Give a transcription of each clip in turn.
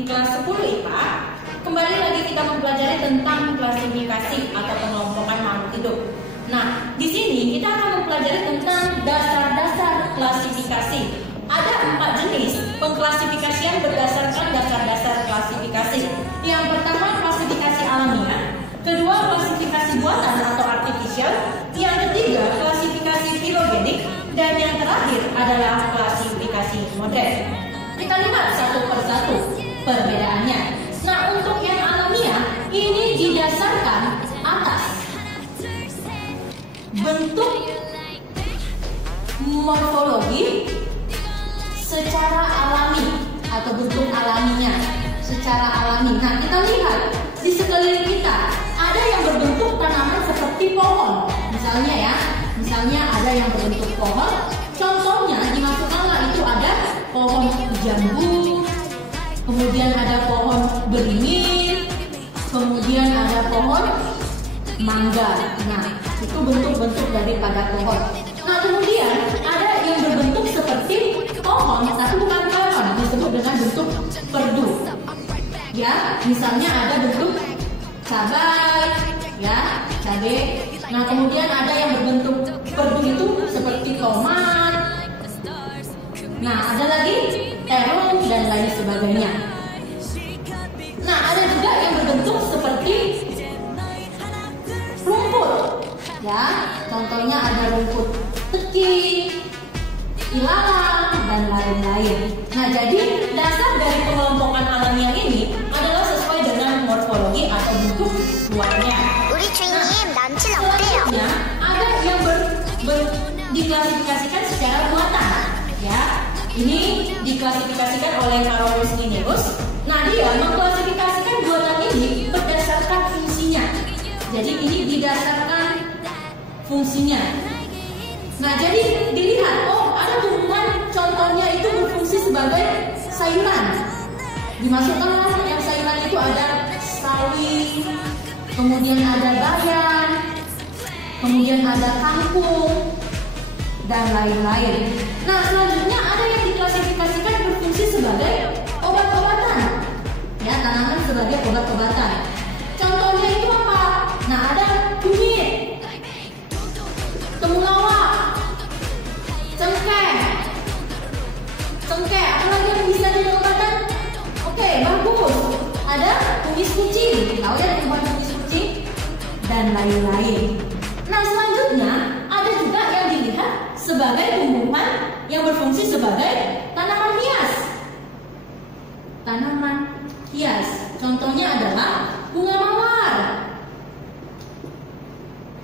di kelas 10 IPA. Kembali lagi kita mempelajari tentang klasifikasi atau pengelompokan makhluk hidup. Nah, di sini kita akan mempelajari tentang dasar-dasar klasifikasi. Ada 4 jenis pengklasifikasian berdasarkan dasar-dasar klasifikasi. Yang pertama klasifikasi alamiah, kedua klasifikasi buatan atau artificial, yang ketiga klasifikasi filogenik, dan yang terakhir adalah klasifikasi modern. Kita lihat satu persatu perbedaannya. Nah, untuk yang alamiah ini didasarkan atas bentuk morfologi secara alami atau bentuk alaminya secara alami. Nah, kita lihat di sekeliling kita ada yang berbentuk tanaman seperti pohon, misalnya ada yang berbentuk pohon. Contohnya di Masukala itu ada pohon jambu, kemudian ada pohon beringin, kemudian ada pohon mangga. Nah, itu bentuk-bentuk daripada pohon. Nah, kemudian ada yang berbentuk seperti pohon tapi bukan pohon, disebut dengan bentuk perdu. Ya, misalnya ada bentuk cabai, ya, cabai. Nah, kemudian ada yang berbentuk perdu itu seperti tomat. Nah, ada lagi terung dan lain sebagainya. Nah, ada juga yang berbentuk seperti rumput. Ya, contohnya ada rumput teki, ilalang, dan lain-lain. Nah, jadi dasar dari pengelompokan alamiah ini adalah sesuai dengan morfologi atau bentuk luarnya. Nah, selanjutnya ada yang diklasifikasikan secara buatan. Ya, ini diklasifikasikan oleh Carolus Linnaeus. Nah, dia mengklasifikasikan buatan ini berdasarkan fungsinya. Jadi ini didasarkan fungsinya. Nah, jadi dilihat, oh, ada tumbuhan contohnya itu berfungsi sebagai sayuran. Dimasukkanlah yang sayuran itu ada sawi, kemudian ada bayam, kemudian ada kangkung, dan lain-lain. Nah, selanjutnya ada yang diklasifikasikan berfungsi sebagai obat-obatan. Ya, tanaman sebagai obat-obatan. Contohnya itu apa? Nah, ada kunyit, temulawak, cengkeh, apalagi yang bisa jadi obatan? Oke, bagus. Ada kumis kucing, tahu ya tumbuhan kumis kucing, dan lain-lain. Nah, selanjutnya ada juga yang dilihat sebagai tumbuhan yang berfungsi sebagai tanaman hias. Tanaman hias, contohnya adalah bunga mawar,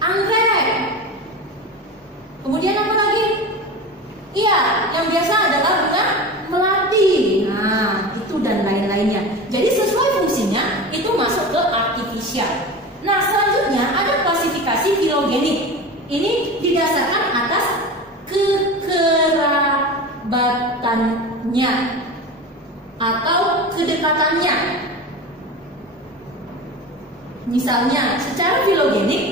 anggrek. Kemudian apa lagi? Iya, yang biasa adalah bunga melati. Nah, itu dan lain-lainnya. Jadi sesuai fungsinya itu masuk ke artificial. Nah, selanjutnya ada klasifikasi filogenik. Ini didasarkan atas kekerabatannya atau kedekatannya. Misalnya, secara filogenik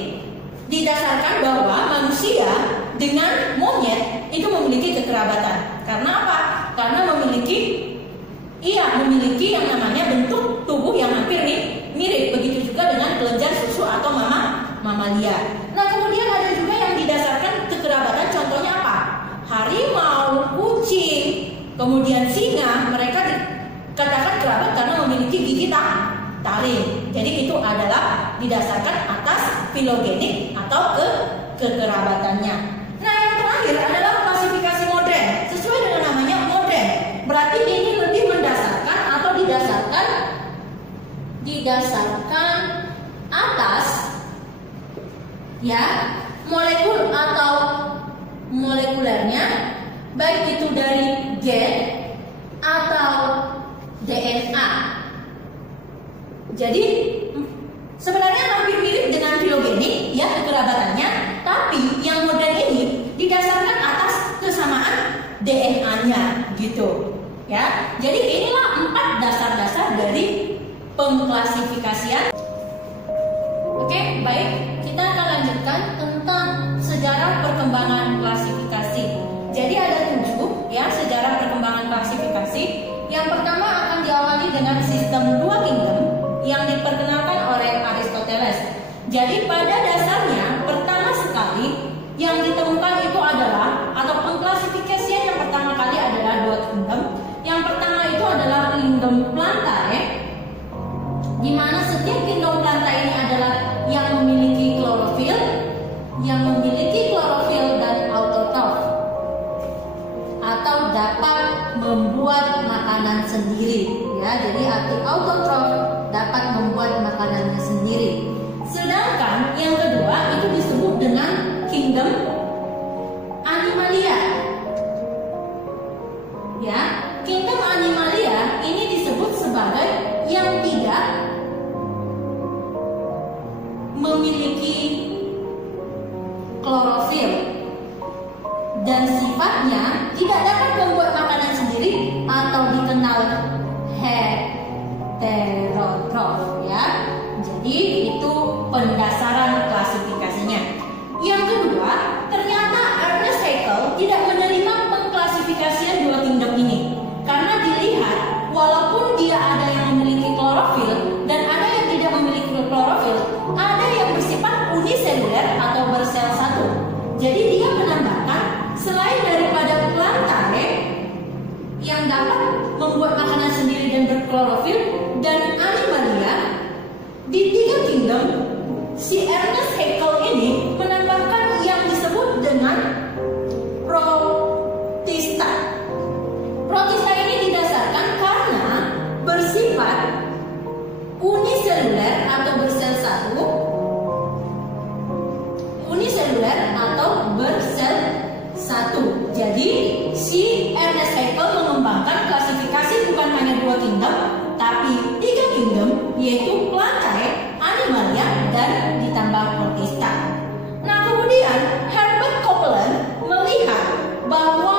didasarkan bahwa manusia dengan monyet itu memiliki kekerabatan. Karena apa? Karena memiliki yang namanya bentuk tubuh yang hampir mirip. Begitu juga dengan kelenjar susu atau mamalia. Nah, kemudian ada juga yang didasarkan kekerabatan. Contohnya apa? Harimau, kucing, kemudian singa. Mereka dikatakan kerabat karena memiliki gigi taring. Jadi itu adalah didasarkan atas filogenik atau kekerabatannya. Nah, yang terakhir adalah klasifikasi modern. Sesuai dengan namanya modern, berarti ini lebih mendasarkan atau didasarkan atas ya molekul atau molekulernya, baik itu dari gen atau DNA. Jadi sebenarnya hampir mirip dengan filogenik ya kekerabatannya, tapi yang modern ini didasarkan atas kesamaan DNA-nya gitu. Ya. Jadi inilah 4 dasar-dasar dari pengklasifikasian. Oke, baik. Kita akan lanjutkan tentang sejarah perkembangan klasifikasi. Jadi ada 7 ya sejarah perkembangan klasifikasi. Yang pertama akan diawali dengan sistem dua kingdom yang diperkenalkan oleh Aristoteles. Jadi pada dasarnya pertama sekali yang ditemukan itu adalah, atau pengklasifikasian yang pertama kali adalah dua kingdom. Yang pertama itu adalah kingdom Plantae, di mana setiap kingdom Plantae ini adalah yang memiliki klorofil dan autotrof, atau dapat membuat makanan sendiri, ya. Jadi arti autotrof dapat membuat makanannya sendiri. Sedangkan yang kedua itu disebut dengan kingdom Animalia. Ya, kingdom Animalia ini disebut sebagai yang tidak memiliki klorofil dan sifatnya tidak dapat membuat makanan sendiri atau dikenal heterotrof, ya. Jadi itu pendasaran klasifikasinya. Yang kedua, ternyata Ernest Haeckel tidak menerima pengklasifikasian dua kingdom ini karena dilihat walaupun dia ada yang memiliki klorofil dan ada yang tidak memiliki klorofil, ada yang bersifat uniseluler atau bersel satu. Jadi dia menambahkan selain daripada Plantae yang dapat membuat makanan sendiri dan berklorofil dan Animalia, di tiga kingdom si Ernest Haeckel ini menambahkan yang disebut dengan Protista. Protista ini didasarkan karena bersifat uniseluler atau bersel satu, Jadi si Ernest Haeckel mengembangkan klasifikasi bukan hanya dua kingdom, tapi tiga kingdom, yaitu Plantae, Animalia, dan ditambah Protista. Nah, kemudian Herbert Copeland melihat bahwa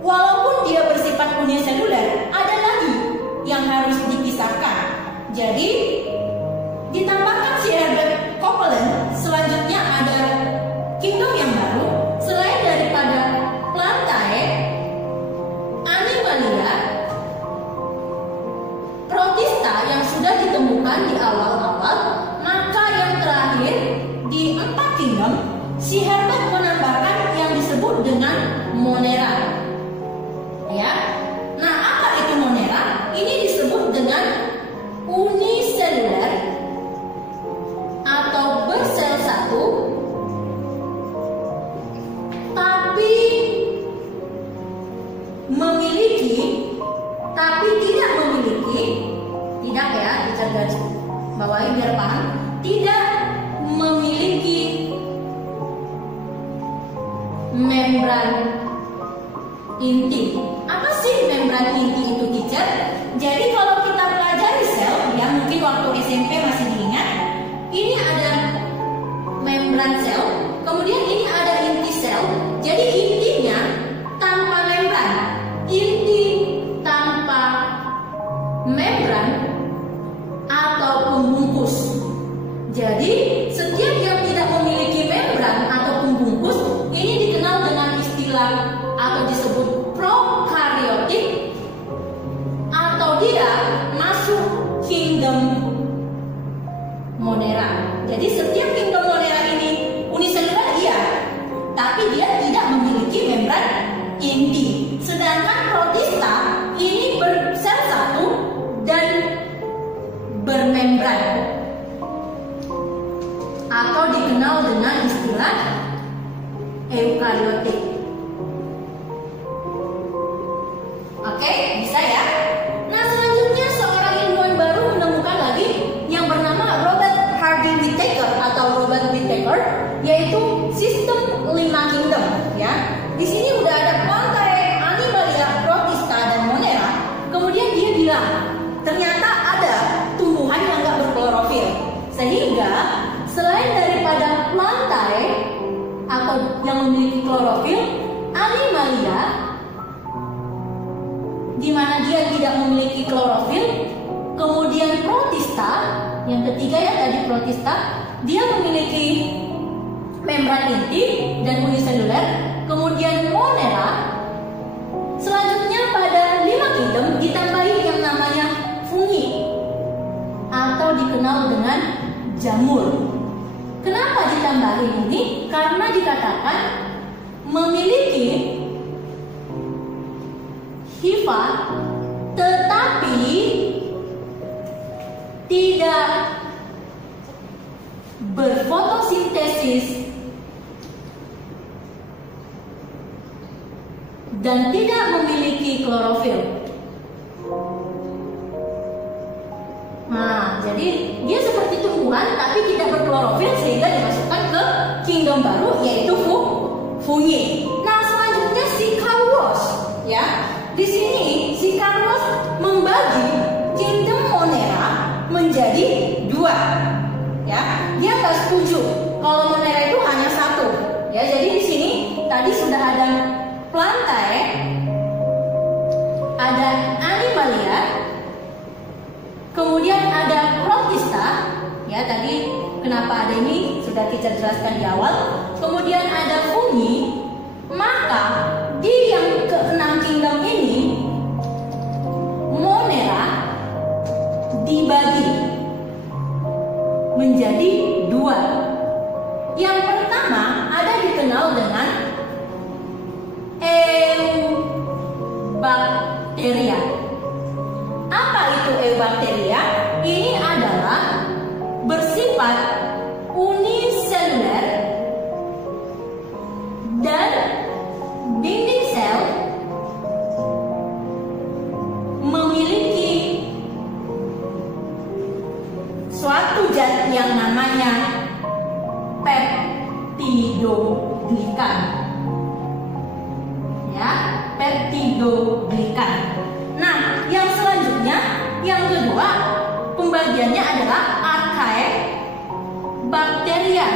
walaupun dia bersifat uniseluler, ada lagi yang harus dipisahkan. Jadi ditambahkan si Herbert Copeland, selanjutnya ada kingdom yang baru selain daripada Plantae, Animalia, Protista yang sudah ditemukan di awal-awal. Maka yang terakhir di 4 kingdom, si Herbert menambahkan yang disebut dengan Monera. Ya. Nah, apa itu Monera? Ini disebut dengan uniseluler atau bersel satu, tapi tidak memiliki, tidak ya, dicerdas bawahi biar paham, tidak memiliki membran inti. Apa sih membran inti itu, teacher? Jadi kalau kita pelajari sel, ya mungkin waktu SMP masih diingat, ini ada membran sel, kemudian ini ada inti sel. Jadi intinya tanpa membran, inti tanpa membran atau pembungkus. Jadi setiap yang tidak memiliki membran atau pembungkus ini dikenal dengan istilah atau disebut prokaryotik, atau dia masuk kingdom Monera. Jadi setiap kingdom Monera ini uniseluler iya, tapi dia tidak memiliki membran inti. Sedangkan Protista ini bersel satu dan bermembran, atau dikenal dengan istilah eukariotik. Oke, bisa ya? Nah, selanjutnya seorang ilmuwan baru menemukan lagi yang bernama Robert Hardy Whittaker atau Robert Whittaker, yaitu sistem 5 kingdom, ya. Di sini udah ada Plantae, Animalia, Protista, dan Monera. Kemudian dia bilang, ternyata ada tumbuhan yang nggak berklorofil. Sehingga selain daripada Plantae atau yang memiliki klorofil, Animalia di mana dia tidak memiliki klorofil, kemudian Protista, yang ketiga ya tadi Protista, dia memiliki membran inti dan uniseluler, kemudian Monera. Selanjutnya pada 5 kingdom ditambahi yang namanya jamur. Kenapa ditambahin ini? Karena dikatakan memiliki hifa tetapi tidak berfotosintesis dan tidak memiliki klorofil. Nah, jadi dia seperti tumbuhan tapi tidak berklorofil sehingga dimasukkan ke kingdom baru yaitu fungi. Nah, selanjutnya si Carlos, ya. Di sini si Carlos membagi kingdom Monera menjadi dua. Ya, dia nggak setuju kalau Monera itu hanya satu. Ya, jadi di sini tadi sudah ada Plantae, ada Animalia, kemudian ada Protista. Ya, tadi kenapa ada ini sudah kita jelaskan di awal. Kemudian ada fungi. Maka di yang keenam kingdom ini Monera dibagi menjadi dua. Yang pertama ada dikenal dengan Eubacteria. Apa itu Eubacteria? Ini adalah bersifat uniseluler dan dinding sel memiliki suatu zat yang namanya peptidoglikan. Ya, peptidoglikan. Nah, yang selanjutnya, yang kedua, pembagiannya adalah Archaebacteria.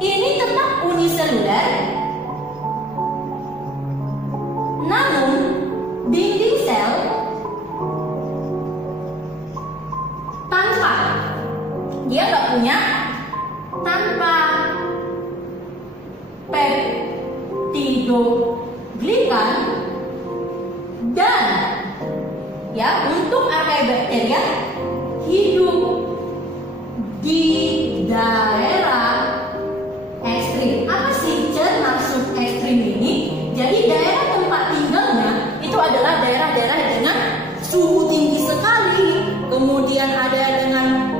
Ini tetap uniseluler, namun dinding sel tanpa, dia nggak punya, tanpa peptidoglikan. Dan ya, untuk Archaebacteria hidup di daerah ekstrim. Apa sih maksud ekstrim ini? Jadi daerah tempat tinggalnya itu adalah daerah-daerah dengan suhu tinggi sekali, kemudian ada dengan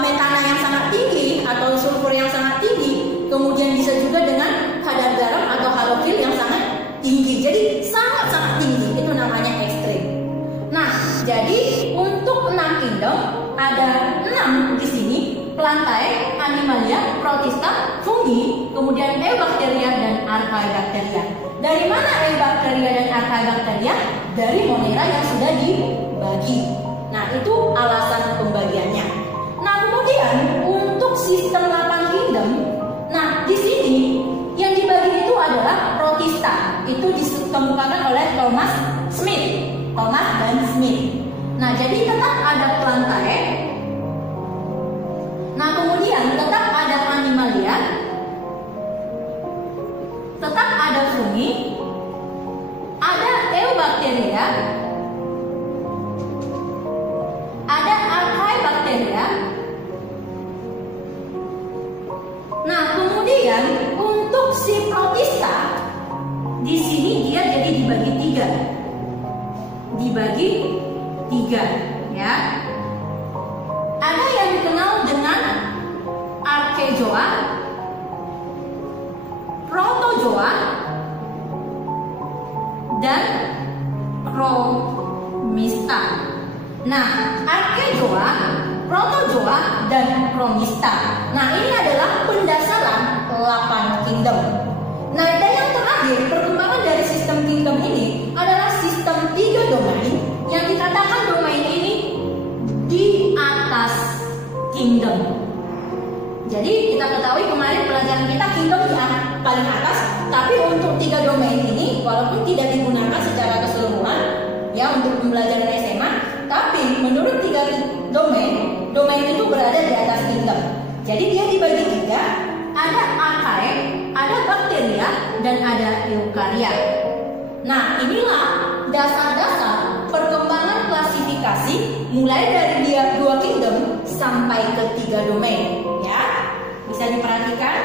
metana yang sangat tinggi atau sulfur yang sangat tinggi, kemudian bisa juga dengan kadar garam atau halofil yang sangat tinggi. Jadi sangat-sangat tinggi, itu namanya ekstrim. Nah, jadi untuk 6 kingdom ada 6 di sini: Plantae, Animalia, Protista, fungi, kemudian Eubacteria dan Archaebacteria. Dari mana Eubacteria dan Archaebacteria? Dari Monera yang sudah dibagi. Nah, itu alasan pembagiannya. Nah, kemudian untuk sistem 8 kingdom, nah di sini yang dibagi itu adalah Protista. Itu dikemukakan oleh Thomas dan Smith. Nah, jadi tetap ada Plantae. Nah, kemudian tetap ada Animalia, tetap ada fungi, ada Eubacteria, ada Archaebacteria. Nah, kemudian untuk si Protista di sini dia jadi dibagi tiga, ya. Ada yang dikenal dengan Archezoa, Protozoa, dan Chromista. Nah, Archezoa, Protozoa, dan Chromista. Nah, ini adalah pendasaran 8 kingdom. Nah, dan yang terakhir, perkembangan dari sistem kingdom ini adalah sistem 3 domain yang dikatakan domain ini di atas kingdom. Jadi kita ketahui kemarin pelajaran kita kingdom di paling atas, tapi untuk 3 domain ini walaupun tidak digunakan secara keseluruhan ya untuk pembelajaran SMA, tapi menurut 3 domain itu berada di atas kingdom. Jadi dia dibagi 3, ada archae, ada bakteria, dan ada eukaria. Nah, inilah dasar-dasar perkembangan klasifikasi mulai dari dia 2 kingdom sampai ke 3 domain, ya. Bisa diperhatikan?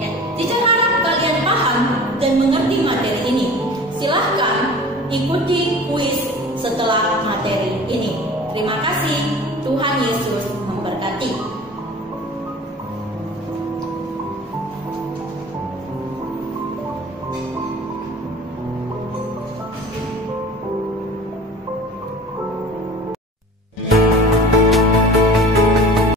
Ya, Teacher harap kalian paham dan mengerti materi ini. Silahkan ikuti kuis setelah materi ini. Terima kasih. Tuhan Yesus memberkati.